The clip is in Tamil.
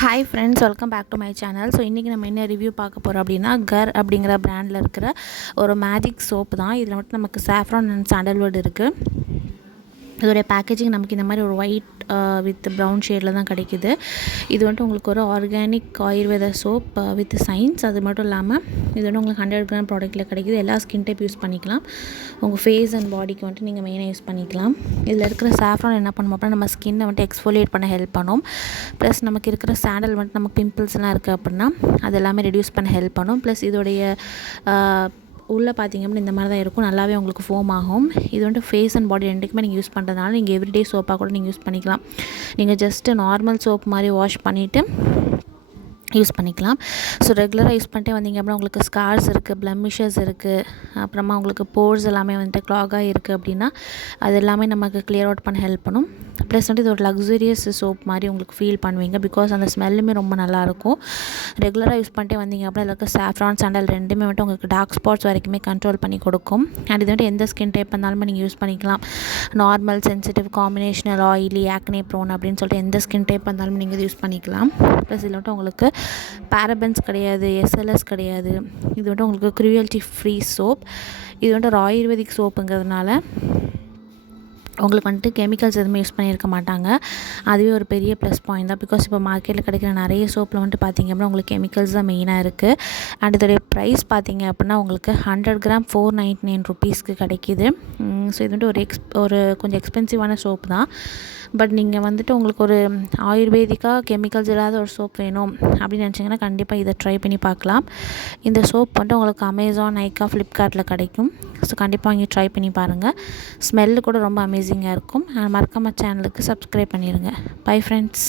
Hi friends, welcome back to my channel. So இன்றைக்கி நம்ம என்ன ரிவ்யூ பார்க்க போகிறோம் அப்படின்னா, கர் அப்படிங்கிற பிராண்டில் இருக்கிற ஒரு மேஜிக் சோப்பு தான். இதில் மட்டும் நமக்கு சாஃப்ரான் அண்ட் சாண்டல்வுட் இருக்குது. இதோடைய பேக்கேஜிங் நமக்கு இந்த மாதிரி ஒரு ஒயிட் வித் ப்ரௌன் ஷேடில் தான் கிடைக்கிது. இது வந்துட்டு உங்களுக்கு ஒரு organic Ayurveda soap with science. அது மட்டும் இல்லாமல் இது வந்து உங்களுக்கு 100 கிராம் ப்ராடக்ட்டில் கிடைக்கிது. எல்லா ஸ்கின் டைப் யூஸ் பண்ணிக்கலாம். உங்கள் ஃபேஸ் அண்ட் பாடிக்கு வந்துட்டு நீங்கள் மெயினாக யூஸ் பண்ணிக்கலாம். இதில் இருக்கிற சாஃப்ரான் என்ன பண்ணும் அப்படின்னா, நம்ம ஸ்கின்னை வந்துட்டு எக்ஸ்ஃபோலியேட் பண்ண ஹெல்ப் பண்ணும். ப்ளஸ் நமக்கு இருக்கிற சாண்டல் வந்துட்டு நமக்கு பிம்பிள்ஸ்லாம் இருக்குது அப்படின்னா அது எல்லாமே ரெடியூஸ் பண்ண ஹெல்ப் பண்ணும். ப்ளஸ் இதோடைய உள்ளே பார்த்திங்க அப்படின்னா இந்த மாதிரி தான் இருக்கும். நல்லாவே உங்களுக்கு ஃபோம் ஆகும். இது வந்துட்டு ஃபேஸ் அண்ட் பாடி ரெண்டுக்குமே நீங்கள் யூஸ் பண்ணுறதுனால நீங்கள் எவ்ரிடே சோப்பாக கூட நீங்கள் யூஸ் பண்ணிக்கலாம். நீங்கள் ஜஸ்ட்டு நார்மல் சோப் மாதிரி வாஷ் பண்ணிவிட்டு யூஸ் பண்ணிக்கலாம். ஸோ ரெகுலராக யூஸ் பண்ணிட்டே வந்தீங்க அப்படின்னா உங்களுக்கு ஸ்கார்ஸ் இருக்குது, ப்ளமிஷஸ் இருக்குது, அப்புறமா உங்களுக்கு போர்ஸ் எல்லாமே வந்துட்டு க்ளாகாக இருக்குது அப்படின்னா அது எல்லாமே நமக்கு கிளியர் அவுட் பண்ண ஹெல்ப் பண்ணும். ப்ளஸ் வந்துட்டு இது ஒரு லக்ஸூரியஸ் சோப் மாதிரி உங்களுக்கு ஃபீல் பண்ணுவீங்க. பிகாஸ் அந்த ஸ்மெல்லுமே ரொம்ப நல்லாயிருக்கும். ரெகுலராக யூஸ் பண்ணிட்டே வந்தீங்க அப்படின்னா இருக்க சாஃப்ரான் சாண்டல் ரெண்டுமே வந்துட்டு உங்களுக்கு டார்க் ஸ்பாட்ஸ் வரைக்குமே கண்ட்ரோல் பண்ணி கொடுக்கும். அண்ட் இது வந்துட்டு எந்த ஸ்கின் டைப் இருந்தாலுமே நீங்கள் யூஸ் பண்ணிக்கலாம். Normal, sensitive, combinational, oily, acne prone அப்படின்னு சொல்லிட்டு எந்த ஸ்கின் டைப் இருந்தாலும் நீங்கள் யூஸ் பண்ணிக்கலாம். ப்ளஸ் இதில் வந்துட்டு உங்களுக்கு பேரபன்ஸ் கிடையாது, எஸ்எல்எஸ் கிடையாது. இது வந்துட்டு உங்களுக்கு க்ரூயல்ட்டி ஃப்ரீ சோப். இது வந்துட்டு ஒரு ஆயுர்வேதிக் சோப்புங்கிறதுனால உங்களுக்கு வந்துட்டு கெமிக்கல்ஸ் எதுவுமே யூஸ் பண்ணியிருக்க மாட்டாங்க. அதுவே ஒரு பெரிய ப்ளஸ் பாயிண்ட் தான். பிகாஸ் இப்போ மார்க்கெட்டில் கிடைக்கிற நிறைய சோப்பில் வந்துட்டு பார்த்திங்க அப்படின்னா உங்களுக்கு கெமிக்கல்ஸ் தான் மெயினாக இருக்குது. அண்ட் இதோடைய ப்ரைஸ் பார்த்திங்க அப்படின்னா உங்களுக்கு 100 கிராம் 499 ருபீஸ்க்கு கிடைக்கிது. ஸோ இது வந்துட்டு ஒரு கொஞ்சம் எக்ஸ்பென்சிவான சோப் தான். பட் நீங்கள் வந்துட்டு உங்களுக்கு ஒரு ஆயுர்வேதிக்காக கெமிக்கல்ஸ் இல்லாத ஒரு சோப் வேணும் அப்படின்னு நினச்சிங்கன்னா கண்டிப்பாக இதை ட்ரை பண்ணி பார்க்கலாம். இந்த சோப் வந்துட்டு உங்களுக்கு அமேசான், நைக்கா, ஃப்ளிப்கார்ட்டில் கிடைக்கும். ஸோ கண்டிப்பாக இங்கே ட்ரை பண்ணி பாருங்கள். ஸ்மெல்லு கூட ரொம்ப அமேசிங்காக இருக்கும். மறக்காம சேனலுக்கு சப்ஸ்கிரைப் பண்ணிடுங்க. Bye friends.